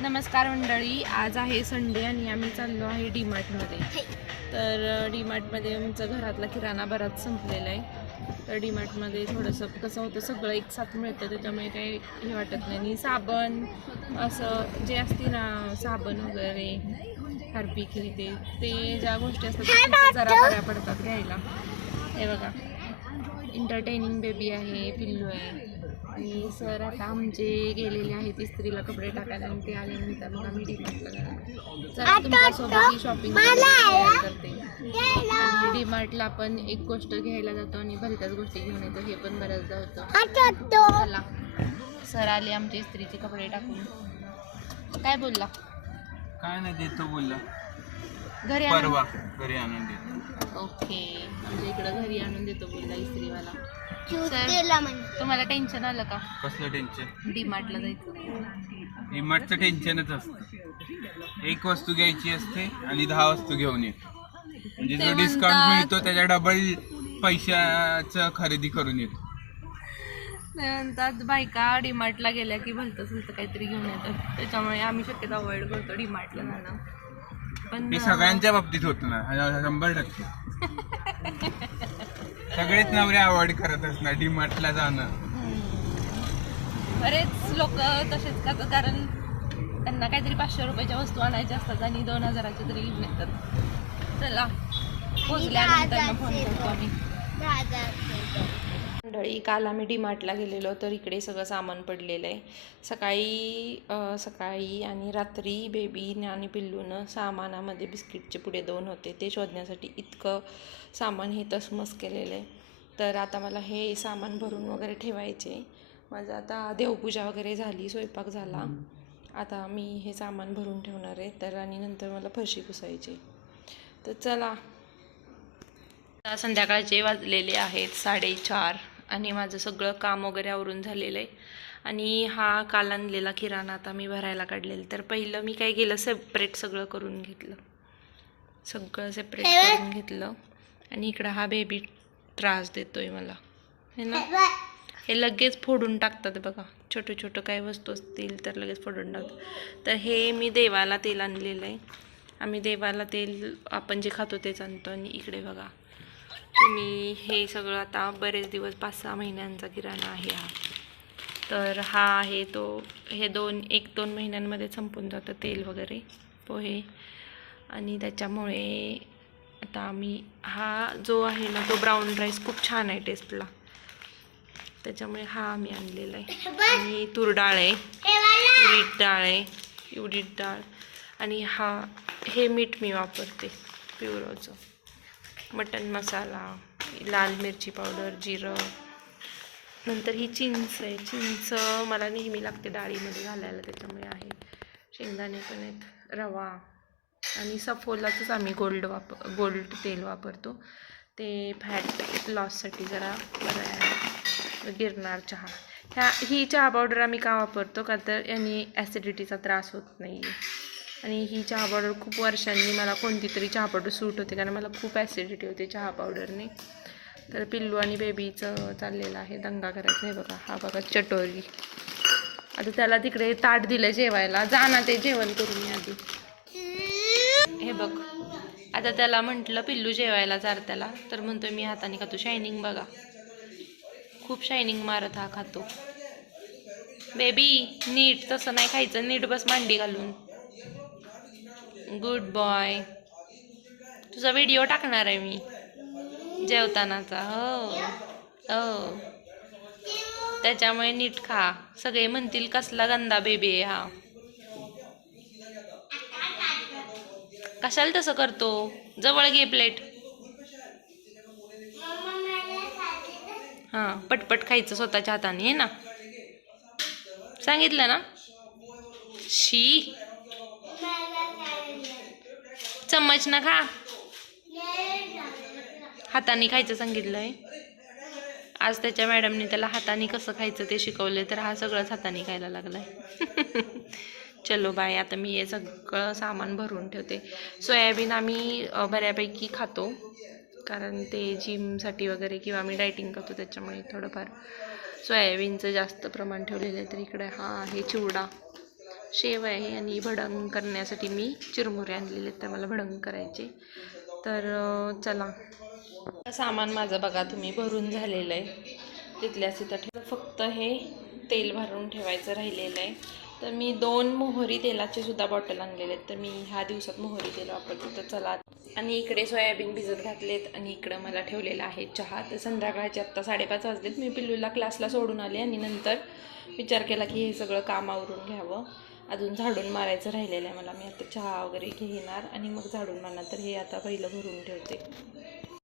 नमस्कार मंडळी, आज आहे संडे आणि आम्ही चाललो आहे डीमार्टमध्ये. तर डीमार्टमध्ये आमचं घरातला किराणा बराच संपलेला आहे. तर डीमार्टमध्ये थोडंसं कसं होतं, सगळं एक साथ मिळतं, त्याच्यामुळे काही हे वाटत नाही. आणि साबण असं जे असते ना, साबण वगैरे हार्पिक हे ते ज्या गोष्टी असतात त्या जरा बऱ्या पडतात घ्यायला. हे बघा, एंटरटेनिंग बेबी आहे, पिल्लू आहे. आणि सर आता आमचे गेलेले आहेत इस्त्रीला कपडे टाकायला आणि ते आल्यानंतर मग आम्ही डीमार्टला जाणार. जरा तुमच्यासोबत ही शॉपिंग शेअर करते. आणि डीमार्टला आपण एक गोष्ट घ्यायला जातो आणि भलत्याच गोष्टी घेऊन येतो, हे पण बऱ्याचदा होतं. चला, सर आले आमचे इस्त्रीचे कपडे टाकून. काय बोलला? काय नाही, देतो बोलला. घरी परवा घरी आणून देतो. ओके, म्हणजे इकडं घरी आणून देतो बोलला इस्त्रीवाला. तुम्हाला टेन्शन आलं का? कसलं टेन्शन? डीमार्टला जायचं. डीमार्टचं टेन्शनच असतं. एक वस्तू घ्यायची असते आणि 10 वस्तू घेऊन येतो, म्हणजे जो डिस्काउंट मिळतो त्याच्या डबल पैशाचं खरेदी करून येतो. म्हणतात बायका डीमार्टला गेल्या की भलतं काहीतरी घेऊन येतात, त्याच्यामुळे आम्ही शक्यतो अवॉइड करतो डीमार्टला जाणं. पण हे सगळ्यांच्या बाबतीत होतं ना, 100%. सगळेच नवरे अवॉइड करत असणार डीमार्टला जाणं. बरेच लोक तसेच करतात, कारण त्यांना काहीतरी 500 रुपयाच्या वस्तू आणायच्या असतात आणि 2000च्या तरी घेऊन येतात. चला, पोचल्यानंतर फोन करतो आम्ही. मंडळी, काल आम्ही डीमार्टला गेलेलो, तर इकडे सगळं सामान पडलेलं आहे. सकाळी आणि रात्री बेबी आणि पिल्लूनं सामानामध्ये बिस्किटचे पुडे 2 होते, ते शोधण्यासाठी इतकं सामान हे तसमस केलेलं आहे. तर आता मला हे सामान भरून वगैरे ठेवायचे. माझं आता देवपूजा वगैरे झाली, स्वयंपाक झाला. आता मी हे सामान भरून ठेवणार आहे, तर आणि नंतर मला फरशी पुसायची. तर चला, संध्याकाळचे वाजलेले आहेत 4:30 आणि माझं सगळं काम वगैरे आवरून झालेलं आहे. आणि हा काल आणलेला किराणा आता मी भरायला काढलेला. तर पहिलं मी काय केलं, सेपरेट सगळं करून घेतलं, आणि इकडं हा बेबी त्रास देतोय मला, हे ना. हे लगेच फोडून टाकतात बघा, छोटं छोटं काय वस्तू असतील तर लगेच फोडून टाकतात. तर हे मी देवाला तेल आणलेलं आहे. आम्ही देवाला तेल आपण जे खातो तेच आणतो. आणि इकडे बघा तुम्ही, हे सगळं आता बरेच दिवस 5-6 महिन्यांचा किराणा आहे हा. तर हा आहे तो, हे 1-2 महिन्यांमध्ये संपून जातं तेल वगैरे, पोहे. आणि त्याच्यामुळे आता आम्ही, हा जो आहे ना तो ब्राऊन राईस खूप छान आहे टेस्टला, त्याच्यामुळे हा आम्ही आणलेला आहे. आणि तूर डाळ आहे, उडीद डाळ. आणि हे मीठ मी वापरते प्युरोचं. मटन मसाला, लाल मिरची पावडर, जिरं. नंतर ही चिंच आहे, चिंच मला नेहमी लागते डाळीमध्ये घालायला, त्याच्यामुळे आहे. शेंगदाणे पण आहेत, रवा. आणि सफोलाचंच आम्ही गोल्ड तेल वापरतो, ते फॅट लॉससाठी जरा बरं आहे. गिरनार चहा, ही चहा पावडर आम्ही का वापरतो का, तर यांनी ॲसिडिटीचा त्रास होत नाही. आणि ही चहा पावडर खूप वर्षांनी मला कोणती तरी चहा पावडर सूट होते, कारण मला खूप ॲसिडिटी होते चहा पावडरने. तर पिल्लू आणि बेबीचं चाललेलं आहे दंगा करायचं. हे बघा, हा बघा चटोरी. आता त्याला तिकडे ताट दिलं जेवायला, जा ना ते जेवण करून ये आधी. हे बघ, आता त्याला म्हटलं पिल्लू जेवायला चार त्याला, तर म्हणतोय मी हाताने खातो. शायनिंग बघा, खूप शायनिंग मारत हा खातो. बेबी, नीट तसं नाही खायचं, नीट बस मांडी घालून. Good boy. तुझा व्हिडिओ टाकणार आहे मी जेवतानाचा. हो, त्याच्यामुळे नीट खा. सगळे म्हणतील कसला गंदा बेबी आहे हा, कशाला तसं करतो. जवळ घे प्लेट. हां, पटपट खायचं स्वतःच्या हाताने, आहे ना, सांगितलं ना. शी, चम्मच ना खा, हाताने खायचं सांगितलंय. आज त्याच्या मॅडमने त्याला हाताने कसं खायचं ते शिकवले, तर हा सगळंच हाताने खायला लागलाय. चलो बाय, आता मी हे सगळं सामान भरून ठेवते. सोयाबीन आम्ही बऱ्यापैकी खातो, कारण ते जिमसाठी वगैरे किंवा आम्ही डायटिंग करतो, त्याच्यामुळे थोडंफार सोयाबीनचं जास्त प्रमाण ठेवलेलं आहे. तर इकडे हा आहे चिवडा, शेव आहे आणि भडंग करण्यासाठी मी चिरमुरे आणलेले आहेत, तर मला भडंग करायचे. तर चला, सामान माझं बघा तुम्ही भरून झालेलं आहे, तिथल्या तिथं फक्त हे तेल भरून ठेवायचं राहिलेलं आहे. तर मी 2 मोहरी तेलाचे सुद्धा बॉटल आणलेले आहेत, तर मी ह्या दिवसात मोहरी तेल वापरते. तर चला, आणि इकडे सोयाबीन भिजत घातलेत आणि इकडं मला ठेवलेला आहे चहा. तर संध्याकाळचे आत्ता 5:30 वाजलेत. मी पिल्लूला क्लासला सोडून आले आणि नंतर विचार केला की हे सगळं काम आवरून घ्यावं. अजून झाडून मारायचं राहिलेलं आहे मला. मी आता चहा वगैरे घेणार आणि मग झाडून मारणार. तर हे आता पहिलं भरून ठेवते.